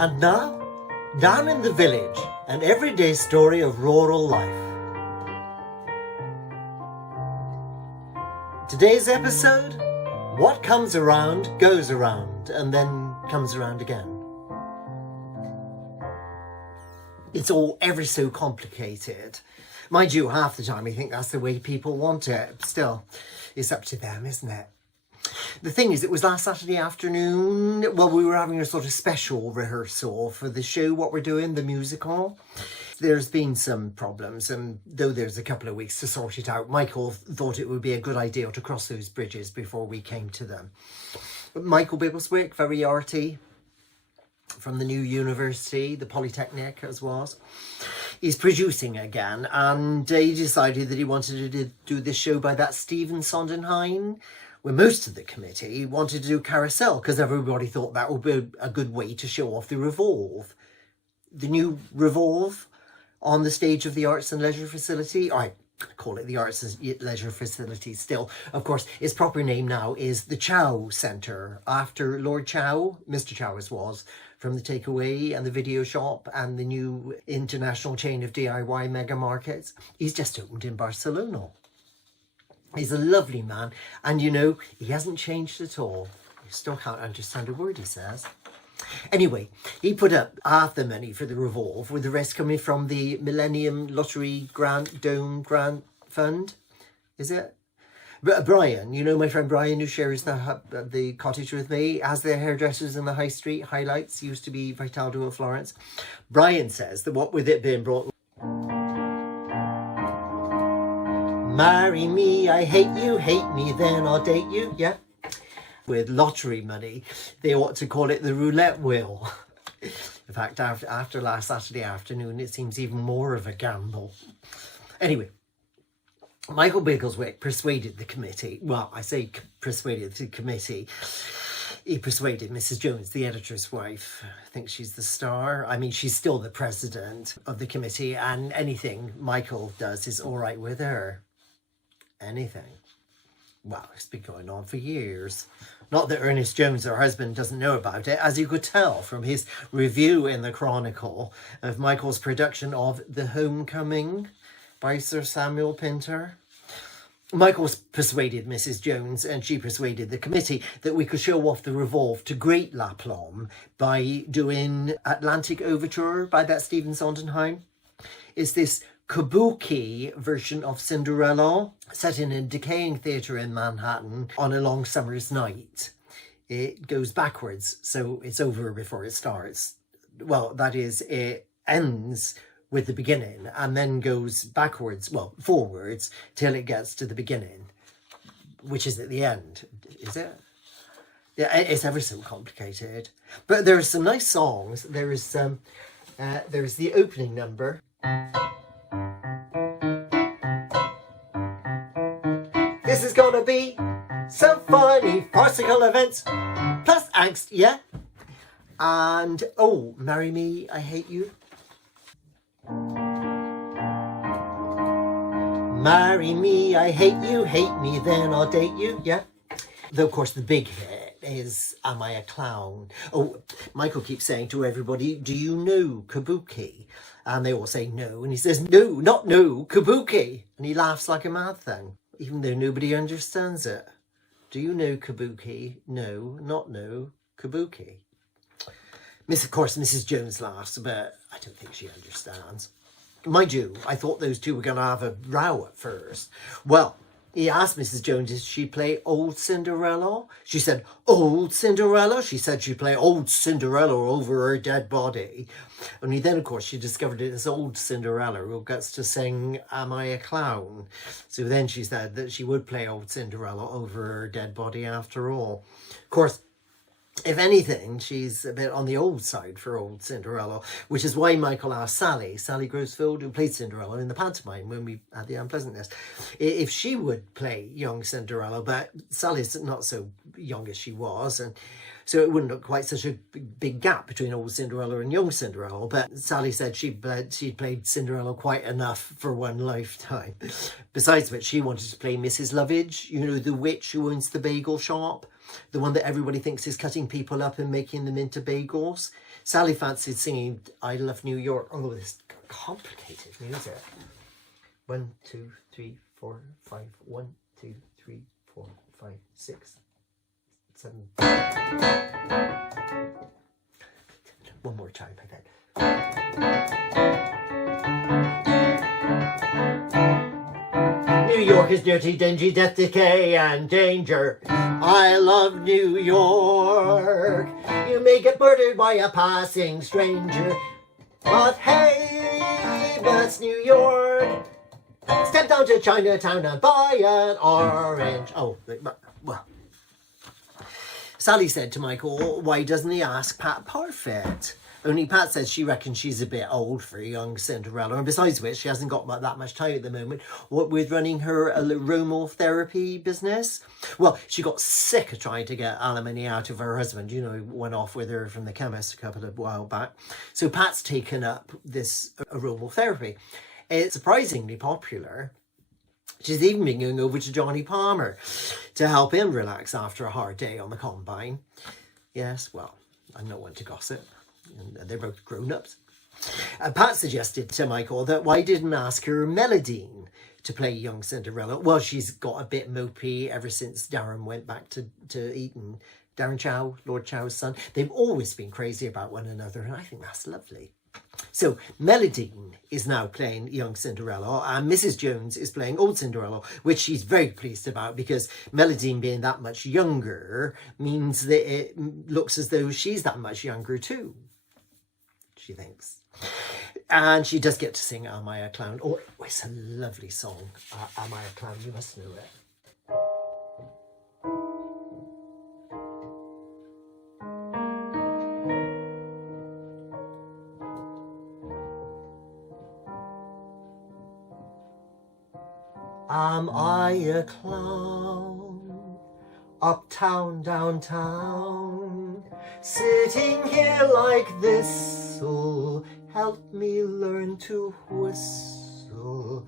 And now, down in the village, an everyday story of rural life. Today's episode, what comes around goes around and then comes around again. It's all ever so complicated. Mind you, half the time I think that's the way people want it. Still, it's up to them, isn't it? The thing is, it was last Saturday afternoon. Well, we were having a sort of special rehearsal for the show, what we're doing, the musical. There's been some problems, and though there's a couple of weeks to sort it out, Michael thought it would be a good idea to cross those bridges before we came to them. Michael Biggleswick, very arty, from the new university, the Polytechnic as was. He's producing again, and he decided that he wanted to do this show by that Stephen Sondenhein, where most of the committee wanted to do Carousel because everybody thought that would be a good way to show off the Revolve. The new Revolve on the stage of the Arts and Leisure Facility. I call it the Arts and Leisure Facility still. Of course, its proper name now is the Chow Centre, after Lord Chow, Mr. Chow as was, from the takeaway and the video shop and the new international chain of DIY mega markets. He's just opened in Barcelona. He's a lovely man, and you know, he hasn't changed at all. You still can't understand a word he says. Anyway, he put up half the money for the Revolve, with the rest coming from the Millennium Lottery Dome Grant Fund. Is it? Brian, you know my friend Brian, who shares the cottage with me, has their hairdressers in the high street, Highlights, used to be Vitaldo of Florence. Brian says that what with it being brought... Marry me, I hate me, then I'll date you, yeah? With lottery money, they ought to call it the roulette wheel. In fact, after last Saturday afternoon, it seems even more of a gamble. Anyway, Michael Biggleswick persuaded the committee. Well, I say persuaded the committee. He persuaded Mrs. Jones, the editor's wife. I think she's the star. I mean, she's still the president of the committee, and anything Michael does is all right with her. Anything. Well, it's been going on for years. Not that Ernest Jones, her husband, doesn't know about it, as you could tell from his review in the Chronicle of Michael's production of The Homecoming by Sir Samuel Pinter. Michael persuaded Mrs. Jones, and she persuaded the committee, that we could show off the Revolve to great l'aplomb by doing Atlantic Overture by that Stephen Sondenhein. It's this kabuki version of Cinderella, set in a decaying theatre in Manhattan on a long summer's night. It goes backwards, so it's over before it starts. Well, that is, it ends with the beginning and then goes backwards, well, forwards, till it gets to the beginning, which is at the end. Is it? Yeah, it's ever so complicated. But there are some nice songs. There's the opening number. This is gonna be some funny, farcical events, plus angst, yeah? And, oh, marry me, I hate you. Marry me, I hate me, then I'll date you, yeah? Though, of course, the big hit is Am I a Clown? Oh, Michael keeps saying to everybody, do you know kabuki? And they all say no, and he says, no, not no, kabuki. And he laughs like a mad thing, even though nobody understands it. Do you know kabuki? No, not no, kabuki. Of course, Mrs. Jones laughs, but I don't think she understands. Mind you, I thought those two were going to have a row at first. Well, he asked Mrs. Jones if she'd play Old Cinderella. She said, Old Cinderella? She said she'd play Old Cinderella over her dead body. Only then, of course, she discovered it's Old Cinderella who gets to sing Am I a Clown? So then she said that she would play Old Cinderella over her dead body after all. Of course, if anything, she's a bit on the old side for Old Cinderella, which is why Michael asked Sally Grossfield, who played Cinderella in the pantomime when we had the unpleasantness, if she would play young Cinderella, but Sally's not so young as she was, and so it wouldn't look quite such a big gap between Old Cinderella and young Cinderella. But Sally said she'd played Cinderella quite enough for one lifetime. Besides which, she wanted to play Mrs. Lovage, you know, the witch who owns the bagel shop. The one that everybody thinks is cutting people up and making them into bagels. Sally fancied singing I Love New York. Oh, this complicated music. 1, 2, 3, 4, 5. 1, 2, 3, 4, 5, 6, 7. One more time, I think. New York is dirty, dingy, death, decay, and danger. I love New York. You may get murdered by a passing stranger, but hey, that's New York. Step down to Chinatown and buy an orange. Oh, well. Sally said to Michael, why doesn't he ask Pat Parfit? Only Pat says she reckons she's a bit old for a young Cinderella, and besides which, she hasn't got that much time at the moment, what with running her aromatherapy business. Well, she got sick of trying to get alimony out of her husband, you know, went off with her from the chemist a couple of while back. So Pat's taken up this aromatherapy. It's surprisingly popular. She's even been going over to Johnny Palmer to help him relax after a hard day on the combine. Yes, well, I'm not one to gossip. And they're both grown-ups. Pat suggested to Michael that why didn't ask her Melodine to play young Cinderella. Well, she's got a bit mopey ever since Darren went back to Eton. Darren Chow, Lord Chow's son. They've always been crazy about one another, and I think that's lovely. So Melodine is now playing young Cinderella, and Mrs. Jones is playing old Cinderella, which she's very pleased about, because Melodine being that much younger means that it looks as though she's that much younger too, she thinks. And she does get to sing Am I a Clown? Oh, it's a lovely song, Am I a Clown? You must know it. Am I a clown, uptown, downtown, sitting here like this'll help me learn to whistle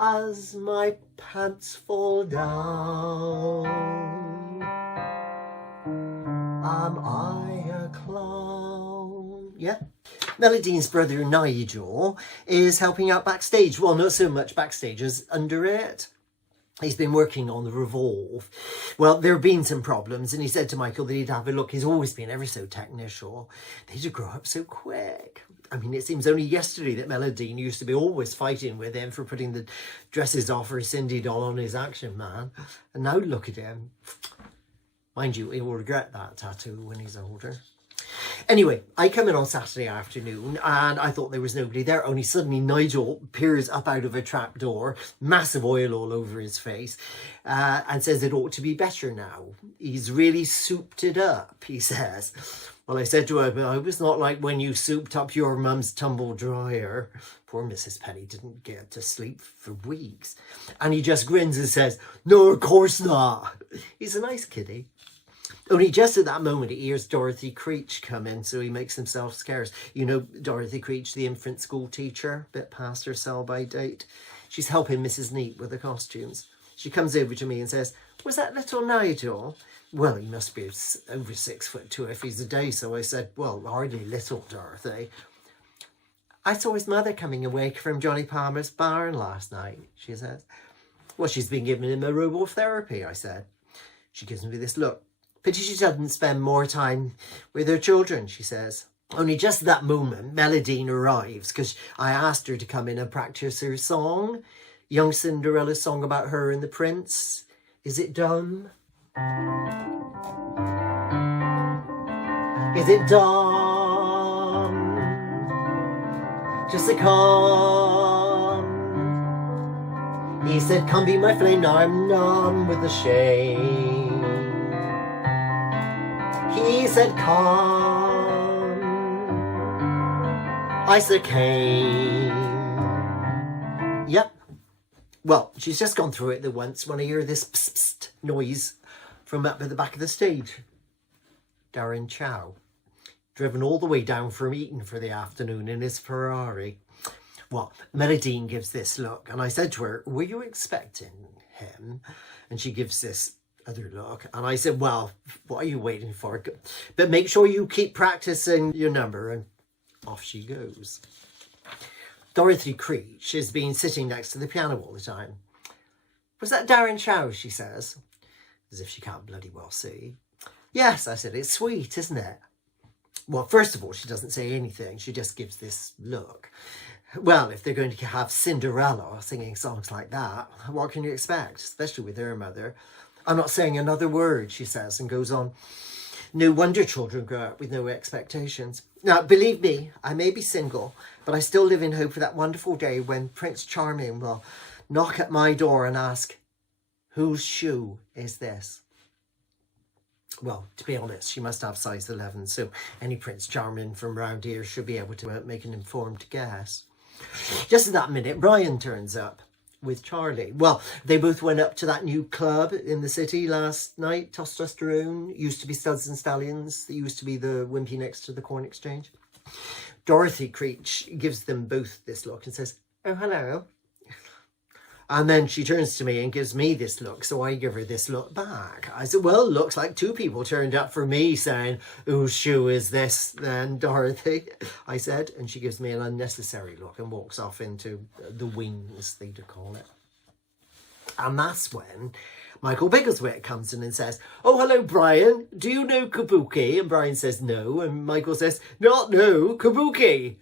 as my pants fall down? Am I a clown? Yeah. Melodine's brother Nigel is helping out backstage. Well, not so much backstage as under it. He's been working on the Revolve. Well, there have been some problems, and he said to Michael that he'd have a look. He's always been ever so technical. They just grow up so quick. I mean, it seems only yesterday that Melodine used to be always fighting with him for putting the dresses off her Cindy doll on his Action Man. And now look at him. Mind you, he will regret that tattoo when he's older. Anyway, I come in on Saturday afternoon and I thought there was nobody there, only suddenly Nigel peers up out of a trap door, massive oil all over his face, and says it ought to be better now. He's really souped it up, he says. Well, I said to her, I was not like when you souped up your mum's tumble dryer. Poor Mrs. Penny didn't get to sleep for weeks. And he just grins and says, no, of course not. He's a nice kiddie. Only just at that moment he hears Dorothy Creech come in, so he makes himself scarce. You know Dorothy Creech, the infant school teacher, bit past her sell-by date. She's helping Mrs. Neat with the costumes. She comes over to me and says, was that little Nigel? Well, he must be over 6'2" if he's a day. So I said, well, hardly little, Dorothy. I saw his mother coming away from Johnny Palmer's barn last night, she says. Well, she's been giving him aromatherapy, I said. She gives me this look. Pity she doesn't spend more time with her children, she says. Only just at that moment, Melodine arrives, because I asked her to come in and practice her song. Young Cinderella's song about her and the prince. Is it dumb? Is it dumb? Just to come. He said, come be my flame, now I'm numb with the shame. He said, come. I said, came. Yep. Well, she's just gone through it the once when I hear this psst, psst noise from up at the back of the stage. Darren Chow, driven all the way down from Eton for the afternoon in his Ferrari. Well, Melodine gives this look, and I said to her, were you expecting him? And she gives this other look. And I said, well, what are you waiting for? But make sure you keep practicing your number. And off she goes. Dorothy Creech has been sitting next to the piano all the time. Was that Darren Chow, she says, as if she can't bloody well see. Yes, I said, it's sweet, isn't it? Well, first of all, she doesn't say anything. She just gives this look. Well, if they're going to have Cinderella singing songs like that, what can you expect, especially with her mother? I'm not saying another word, she says, and goes on. No wonder children grow up with no expectations. Now, believe me, I may be single, but I still live in hope for that wonderful day when Prince Charming will knock at my door and ask, whose shoe is this? Well, to be honest, she must have size 11, so any Prince Charming from round here should be able to make an informed guess. Just at that minute, Brian turns up with Charlie. Well, they both went up to that new club in the city last night, Testosterone. Used to be Studs and Stallions. They used to be the Wimpy next to the Corn Exchange. Dorothy Creech gives them both this look and says, oh, hello. And then she turns to me and gives me this look, so I give her this look back. I said, well, looks like two people turned up for me saying, whose shoe is this then, Dorothy? I said, and she gives me an unnecessary look and walks off into the wings, they'd call it. And that's when Michael Biggleswick comes in and says, oh, hello, Brian. Do you know kabuki? And Brian says, no. And Michael says, not no, kabuki.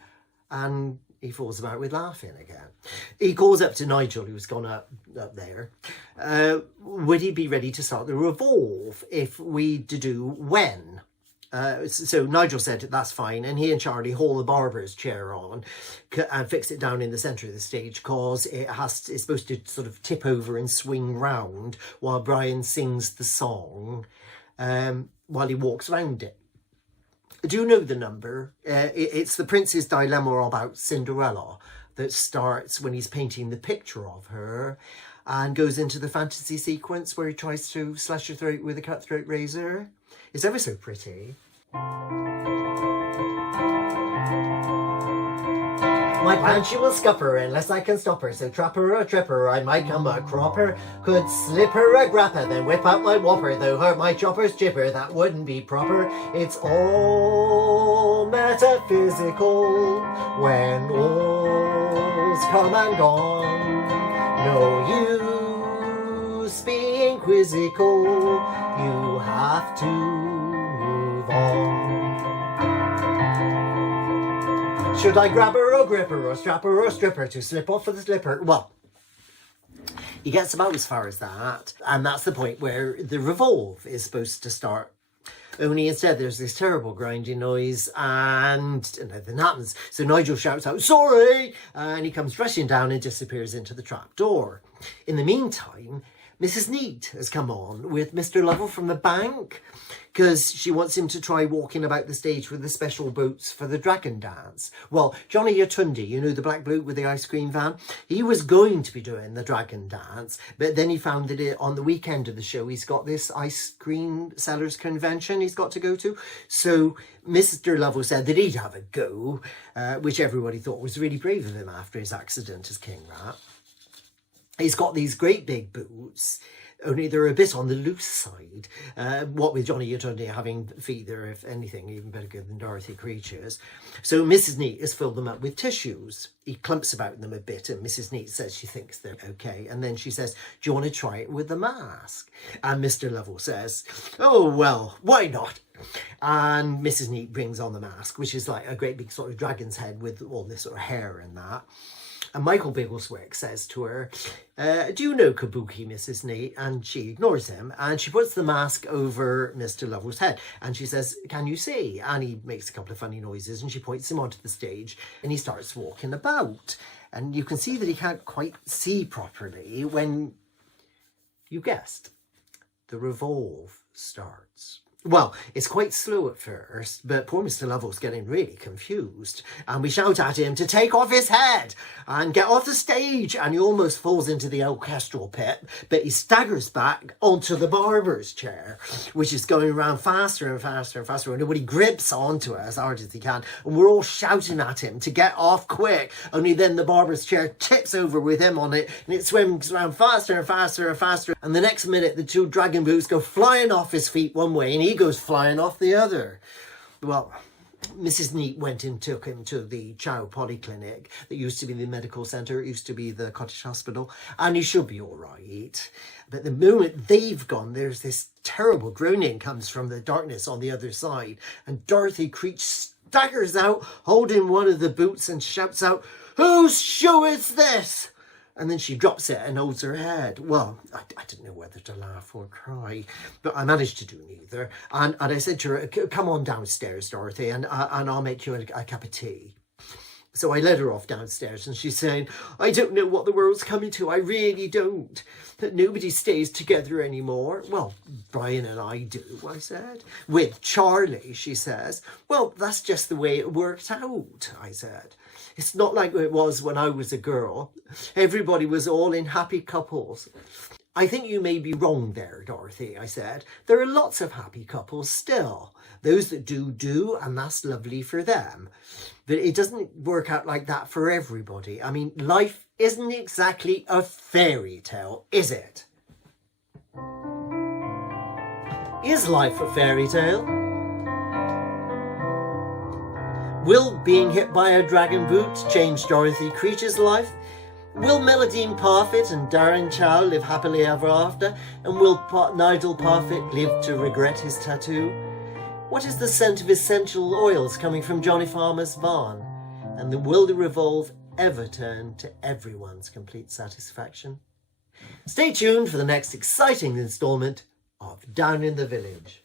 And he falls about with laughing again. He calls up to Nigel, who's gone up there. Would he be ready to start the revolve if we do when? So Nigel said, that's fine. And he and Charlie haul the barber's chair on and fix it down in the centre of the stage because it's supposed to sort of tip over and swing round while Brian sings the song while he walks around it. Do you know the number? It's the Prince's dilemma about Cinderella that starts when he's painting the picture of her and goes into the fantasy sequence where he tries to slash her throat with a cutthroat razor. It's ever so pretty. My pants you will scupper unless I can stop her. So trap her or trip her, I might come a cropper. Could slip her a grapper, then whip out my whopper. Though hurt my chopper's chipper, that wouldn't be proper. It's all metaphysical when all's come and gone. No use being quizzical, you have to move on. Should I grab her or grip her or strap her or strip her to slip off of the slipper? Well, he gets about as far as that, and that's the point where the revolve is supposed to start. Only instead there's this terrible grinding noise and nothing happens. So Nigel shouts out, sorry! And he comes rushing down and disappears into the trap door. In the meantime, Mrs. Neat has come on with Mr. Lovell from the bank because she wants him to try walking about the stage with the special boots for the dragon dance. Well, Johnny Yatunde, you know, the black bloke with the ice cream van, he was going to be doing the dragon dance, but then he found that on the weekend of the show, he's got this ice cream sellers convention he's got to go to. So Mr. Lovell said that he'd have a go, which everybody thought was really brave of him after his accident as King Rat. He's got these great big boots, only they're a bit on the loose side. What with Johnny Yatunde having feet that are, if anything, even better good than Dorothy Creech's. So Mrs. Neat has filled them up with tissues. He clumps about them a bit, and Mrs. Neat says she thinks they're okay. And then she says, do you want to try it with the mask? And Mr. Lovell says, oh, well, why not? And Mrs. Neat brings on the mask, which is like a great big sort of dragon's head with all this sort of hair and that. And Michael Biggleswick says to her, do you know kabuki, Mrs. Neat? And she ignores him and she puts the mask over Mr. Lovell's head and she says, can you see? And he makes a couple of funny noises and she points him onto the stage and he starts walking about. And you can see that he can't quite see properly when, you guessed, the revolve starts. Well, it's quite slow at first, but poor Mr. Lovell's getting really confused. And we shout at him to take off his head and get off the stage. And he almost falls into the orchestral pit, but he staggers back onto the barber's chair, which is going around faster and faster and faster. And nobody grips onto it as hard as he can. And we're all shouting at him to get off quick. Only then the barber's chair tips over with him on it, and it swims around faster and faster and faster. And the next minute, the two dragon boots go flying off his feet one way, and he goes flying off the other. Well, Mrs. Neat went and took him to the Chow Polyclinic that used to be the medical centre. It used to be the cottage hospital, and he should be all right. But the moment they've gone, there's this terrible groaning comes from the darkness on the other side, and Dorothy Creech staggers out, holding one of the boots, and shouts out, "Whose shoe is this?" And then she drops it and holds her head. Well, I didn't know whether to laugh or cry, but I managed to do neither. And I said to her, "Come on downstairs, Dorothy, and I'll make you a cup of tea." So I led her off downstairs, and she's saying, "I don't know what the world's coming to. I really don't. That nobody stays together anymore." "Well, Brian and I do," I said. "With Charlie," she says. "Well, that's just the way it worked out," I said. "It's not like it was when I was a girl. Everybody was all in happy couples." "I think you may be wrong there, Dorothy," I said. "There are lots of happy couples still. Those that do, and that's lovely for them. But it doesn't work out like that for everybody. I mean, life isn't exactly a fairy tale, is it?" Is life a fairy tale? Will being hit by a dragon boot change Dorothy Creech's life? Will Meladine Parfit and Darren Chow live happily ever after? And will Nigel Parfit live to regret his tattoo? What is the scent of essential oils coming from Johnny Farmer's barn? And will the revolve ever turn to everyone's complete satisfaction? Stay tuned for the next exciting instalment of Down in the Village.